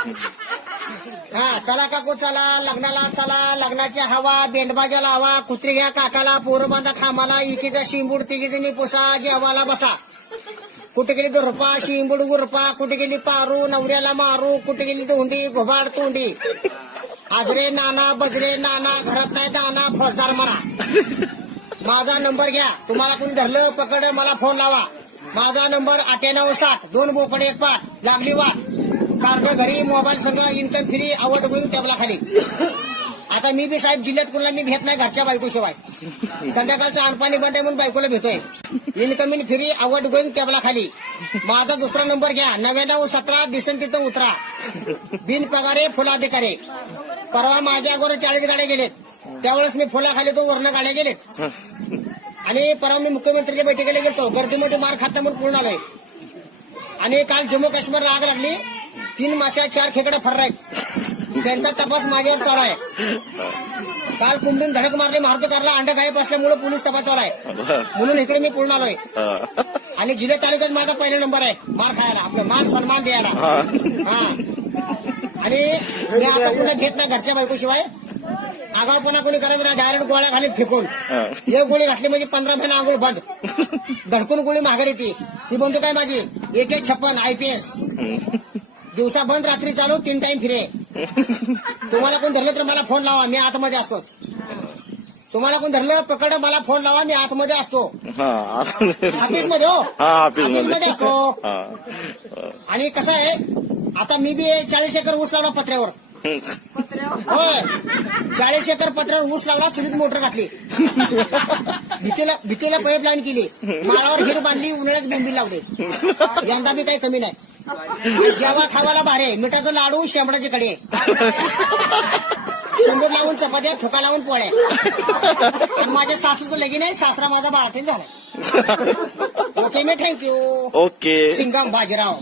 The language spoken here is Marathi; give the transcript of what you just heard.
हा चला काकू चला, लग्नाला चला, लग्नाची हवा, बेंडबाजा लावा, कुत्री घ्या काकाला, पोरं बांधा खामाला, इकीचा शिंबूड तिघीजणी पुसा, जेवाला बसा. कुठे गेली दुरपा, शिंबूड गुरपा, कुठे गेली पारू, नवऱ्याला मारू, कुठे गेली धोंडी, घोबाड तोंडी. आजरे नाना, बजरे नाना, घरात नाही दाना, फौजदार म्हणा. माझा नंबर घ्या, तुम्हाला कोणी धरलं पकड मला फोन लावा. माझा नंबर 9860, 2 बोकडे 1 पाठ, लागली वाट. कार्ड घरी, मोबाईल संघ, इन्कम फ्री, आवड होईल टेबला खाली. आता मी बी साहेब जिल्ह्यात कोणाला मी भेट नाही घरच्या बायकोशिवाय. संध्याकाळचं आणपाणी बंद आहे म्हणून बायकोला भेटोय. इन्कमिंग फ्री, आवड गोईंग टेबला खाली. माझा दुसरा नंबर घ्या, 9917, दिसन तिथं उतरा. बिन पगारे फुलाधिकारी. परवा माझ्या अगोदर 40 गाड्या गेलेत, त्यावेळेस मी फुलाखाली तो वर्ण गाड्या गेलेत. आणि परवा मी मुख्यमंत्रीच्या बैठकीला गेलो, गर्दीमध्ये मार खाता म्हणून पूर्ण आलोय. आणि काल जम्मू काश्मीरला आग लागली, 3 माश्या 4 खेकडा फर्रा आहेत, त्यांचा तपास माझ्यावर चालू आहे. काल कुंभून धडक मारले मारुती कारला, अंड गायब असल्यामुळे पोलीस तपास चालू आहे, म्हणून इकडे मी पूर्ण आलोय. आणि जिल्हा तालुक्यात माझा पहिला नंबर आहे मार खायला, आपलं मान सन्मान द्यायला. हा आणि मी आता पुन्हा घेत नाही घरच्या बायकोशिवाय. आगावपणा कोणी करायचं ना, डायरेक्ट गोळ्या खाली फेकून. एक गोळी घातली म्हणजे 15 महिने आंघोळ बंद. धडकून गोळी माघारी येते. ती बंदूक आहे माझी AK-56 IPS. दिवसा बंद, रात्री चालू, 3 टाइम फिरे. तुम्हाला कोण धरलं तर मला फोन लावा, मी आतमध्ये असतो. तुम्हाला कोण धरलं पकड मला फोन लावा, मी आतमध्ये असतो. ऑफिसमध्ये हो, ऑफिसमध्ये असतो. आणि कसं आहे, आता मी बी 40 एकर ऊस लावला पत्र्यावर. होय, 40 एकर पत्र्यावर ऊस लावला, चुलीत मोटर घातली, भीतीला पाईप लाईन केली, माळावर हिर बांधली, उन्हाळ्यात बोंबी लावली. यंदा बी काही कमी नाही. जेव्हा खावाला भारे, मिठाचं लाडू, शेंबडाची कडे, शेंबूड लावून चपात्या, ठोका लावून पोळ्या. माझ्या सासूचं लगीन आहे, सासरा माझा बाळातीन झाला. ओके मी थँक्यू. ओके सिंगम बाजीराव.